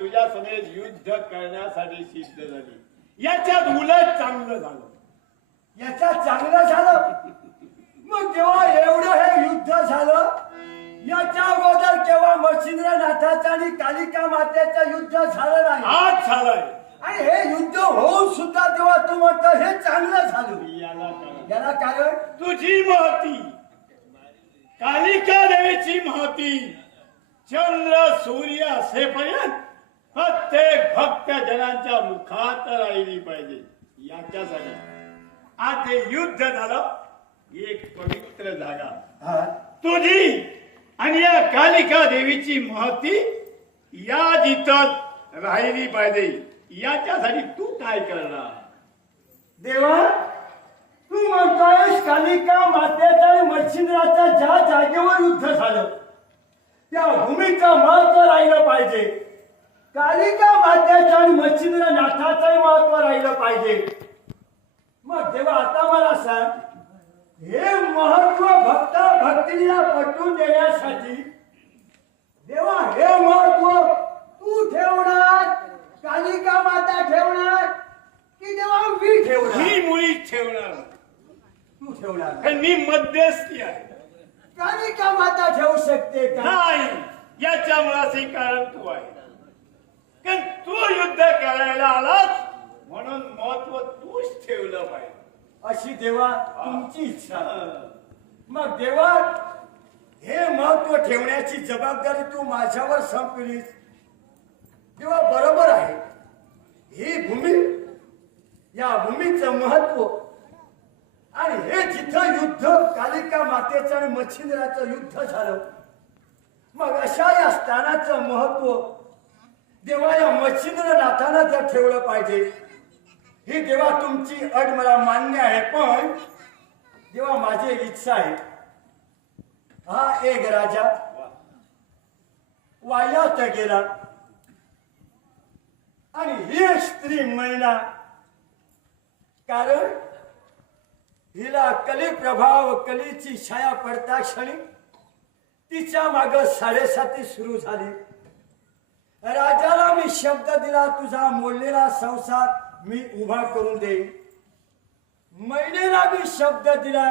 तुझ्या समेत युद्ध करण्यासाठी सिद्ध झाली। याच्यात उलट चांगलं झालं। याच्यात चांगलं झालं? मग जेव्हा एवढं हे युद्ध झालं, याच्या अगोदर केव्हा मच्छिंद्रनाथाचं आणि कालिका मातेचं युद्ध झालं नाही? आज झालंय। आणि हे युद्ध होऊन सुद्धा तेव्हा तू म्हणतो हे चांगलं झालं। याला कारण तुझी महती, कालिका देवीची महती चंद्र सूर्य असेपर्यंत प्रत्येक भक्त जनांच्या मुखात राहिली पाहिजे। याच्यासाठी आज हे युद्ध झालं, एक पवित्र जागा तुझी आणि या कालिका देवीची महती या जिथं राहिली पाहिजे। याच्यासाठी तू काय करणार? देवा, तू म्हणतोयस कालिका मातेचं आणि मच्छिंद्राचं ज्या जागेवर युद्ध झालं त्या भूमीचं महत्व राहिलं पाहिजे, कालिका मातेचं आणि मच्छिंद्रनाथाचंही महत्व राहिलं पाहिजे। मग देवा आता मला सांग, हे महत्व भक्त भक्तीला पटवून देण्यासाठी देवा हे महत्व तू ठेवणार, कालिका माता ठेवणार की देवा मी ठेवणार? मी मुळीच ठेवणार। तू ठेवणार? पण मी मध्यस्थी आहे। कालिका माता ठेवू शकते का? नाही, याच्या मुळाचे कारण तू आहे। कारण तू युद्ध करायला आलास म्हणून महत्व तूच ठेवलं पाहिजे अशी देवा तुमची इच्छा। मग देवा हे महत्व ठेवण्याची जबाबदारी तू माझ्यावर सोपवलीस तेव्हा बरोबर आहे। ही भूमी, या भूमीचं महत्व आणि हे जिथं युद्ध कालिका मातेचं आणि मच्छिंद्राचं युद्ध झालं, मग अशा या स्थानाचं महत्व देवा या मच्छिंद्रनाथानं जर ठेवलं पाहिजे, ही देवा तुमची अट मला मान्य आहे। पण देवा माझी एक इच्छा आहे, हा एक राजा वायात गेला आणि ही एक स्त्री महिला, कारण हिला कली प्रभाव कलीची छाया पडता क्षणी तिच्या माग 7.5 सुरू झाली। राजाला मी शब्द दिला, तुझा मोडलेला संसार मी उभा करून देईन। महिलेला मी शब्द दिला,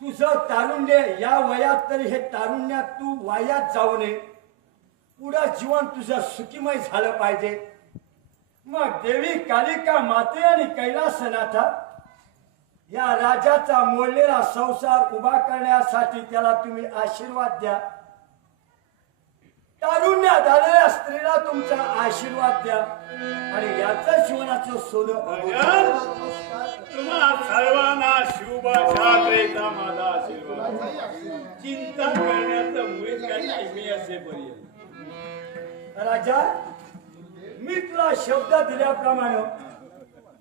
तुझं तारुण्य या वयात तरी हे तारुण्यात तू वायात जाऊ नये, पुढं जीवन तुझं सुखीमय झालं पाहिजे। मग देवी कालिका माते आणि कैलासनाथा या राजाचा मोडलेला संसार उभा करण्यासाठी त्याला तुम्ही आशीर्वाद द्या। तारुण्यात आलेल्या स्त्रीला तुमचा आशीर्वाद द्या आणि याचं जीवनाचं सोनं तुम्हा सर्वांना शुभ शास्त्रेचा माझा आशीर्वाद। चिंता करण्याचं मुळे काही नाही मी असेपर्यंत। राजा, मी तुला शब्द दिल्याप्रमाणे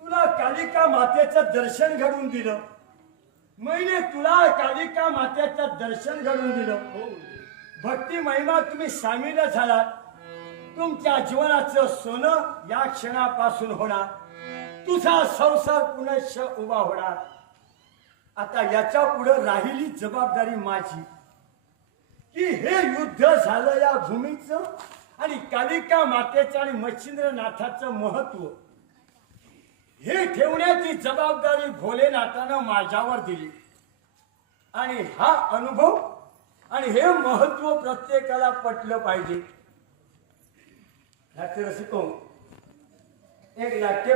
तुला कालिका मातेचं दर्शन घडवून दिलं, मैंने तुला कालिका मातेचं दर्शन घडवून दिलं। भक्ती महिमा तुम्ही सामील झालात, तुमच्या जीवनाचं सोनं या क्षणापासून होणार, तुझा संसार पुनश्च उभा होणार। आता याच्या पुढे राहिली जबाबदारी माझी की हे युद्ध झालं या भूमीचं आणि कालिका मातेचं आणि मच्छिंद्रनाथाचं महत्व हे ठेवण्याची जबाबदारी भोलेनाथानं माझ्यावर दिली आणि हा अनुभव आणि हे महत्व प्रत्येकाला पटलं पाहिजे। नाट्यरसिको, एक नाट्य,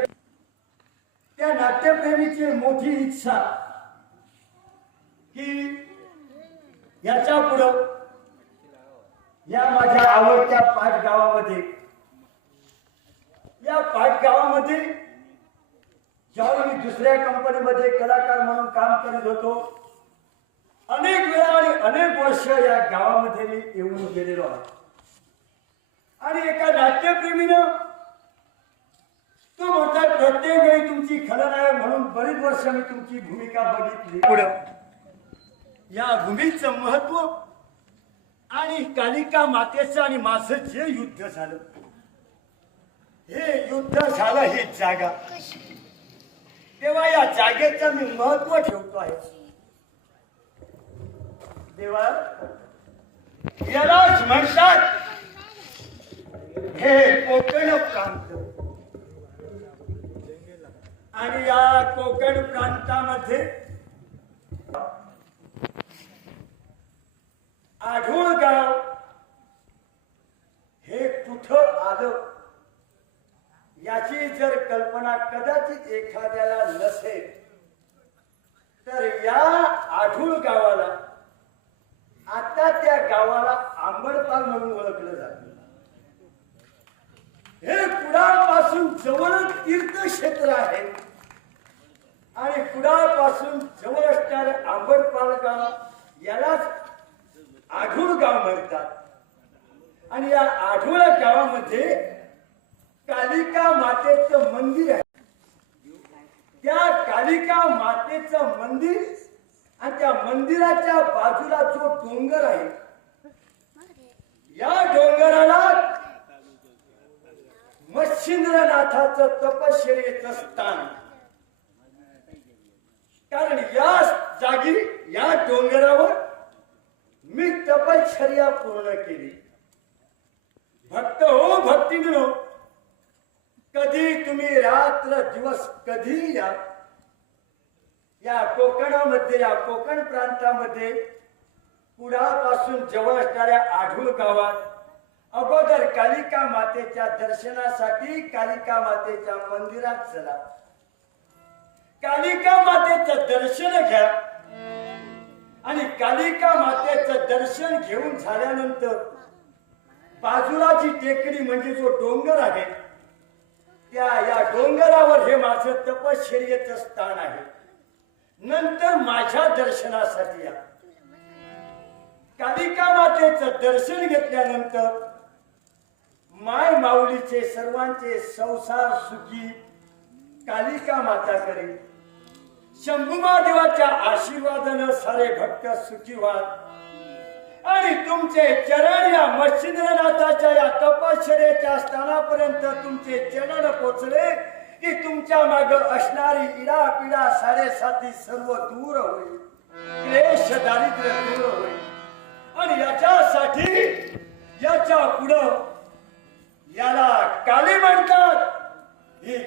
त्या नाट्यप्रेमीची मोठी इच्छा की याच्या पुढं या माझ्या आवडत्या पाटगावामध्ये, या पाटगावामध्ये ज्यावेळी मी दुसऱ्या कंपनीमध्ये कलाकार म्हणून काम करत होतो, अनेक वेळा आणि अनेक वर्ष या गावामध्ये मी येऊन गेलेलो आहे। आणि एका नाट्यप्रेमीनं तो म्हणतात प्रत्येक वेळी तुमची खलनायक म्हणून बरीच वर्ष मी तुमची भूमिका बघितली। पुढं या भूमीचं महत्व आणि कालिका मातेचं आणि माझं जे युद्ध झालं, हे युद्ध झालं ही जागा, तेव्हा या जागेचं मी महत्व ठेवतो आहे। देवा, यालाच म्हणतात हे कोकण प्रांत आणि या कोकण प्रांतामध्ये आढूळ गाव हे कुठं आलं याची जर कल्पना कदाचित एखाद्याला नसेल तर या आढूळ गावाला आता त्या गावाला आंबडपाल म्हणून ओळखलं जातं. हे कुडाळपासून जवळच तीर्थक्षेत्र आहे आणि कुडाळपासून जवळ असणारे आंबडपाल गाव यालाच आढूळ गाव म्हणतात. आणि या आढूळ गावामध्ये कालिका मातेचं मंदिर आहे. त्या कालिका मातेचं मंदिर आणि त्या मंदिराच्या बाजूला जो डोंगर आहे या डोंगराला मच्छिंद्रनाथाचं तपश्चर्येचं स्थान. कारण या जागी या डोंगरावर मी तपश्चर्या पूर्ण केली. भक्त हो भक्तीनो, कधी तुम्ही रात्र दिवस कधी या कोकणामध्ये या कोकण प्रांतामध्ये कुडाळपासून जवळ असणाऱ्या आढूळ गावात अगोदर कालिका मातेच्या दर्शनासाठी कालिका मातेच्या मंदिरात चला. कालिका मातेचं दर्शन घ्या आणि कालिका मातेचं दर्शन घेऊन झाल्यानंतर बाजूला जी टेकडी म्हणजे जो डोंगर आहे या डोंगरावर हे माझं तपश्चर्येचं स्थान आहे. नंतर माझ्या दर्शनासाठी या. कालिका मातेचं दर्शन घेतल्यानंतर माय माऊलीचे सर्वांचे संसार सुखी कालिका माता करेल. शंभू महादेवाच्या आशीर्वादानं सारे भक्त सुखी व्हाल आणि तुमचे चरण या मच्छिंद्रनाथाच्या या तपश्चर्येच्या स्थानापर्यंत तुमचे चरण पोचले की तुमच्या माग असणारी इडा पिडा साडेसाती सर्व दूर होईल. क्लेश दारिद्र्य दूर होईल. आणि याच्यासाठी याच्या पुढं याला काली म्हणतात. ही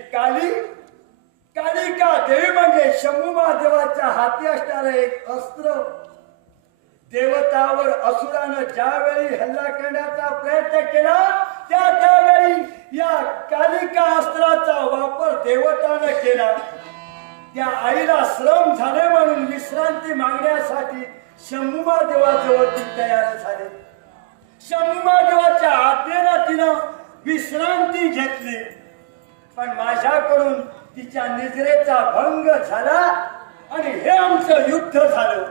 कालिका देवी म्हणजे शंभू महादेवाच्या हाती असणारं एक अस्त्र. देवतावर असुरानं ज्यावेळी हल्ला करण्याचा प्रयत्न केला त्यावेळी या कालिका अस्त्राचा वापर देवतानं केला. त्या आईला श्रम झाले म्हणून विश्रांती मागण्यासाठी शंभू महादेवाजवळ ती तयार झाले. शंभू महादेवाच्या आज्ञेनं तिनं विश्रांती घेतली. पण माझ्याकडून तिच्या निद्रेचा भंग झाला आणि हे आमचं युद्ध झालं.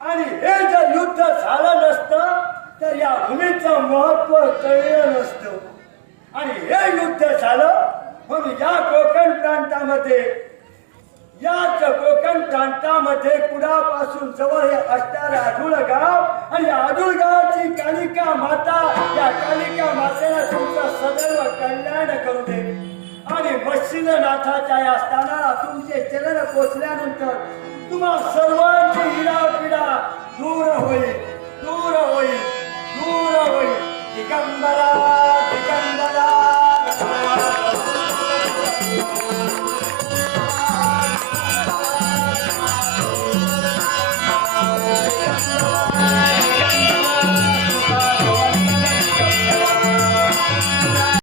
आणि हे जर युद्ध झालं नसतं तर या भूमीचं महत्व कळलं नसतं. आणि हे युद्ध झालं म्हणून या कोकण प्रांतामध्ये कुडाळपासून जवळ हे असणारे आढूळ गाव आणि आढूळ गावाची कालिका माता या कालिका मातेला तुमचं सदैव कल्याण करू दे. आणि मच्छिंद्रनाथाच्या या स्थानाला तुमचे चरण पोचल्यानंतर तुम्हा सर्वांची इडा पिडा दूर होईल. दिगंबरा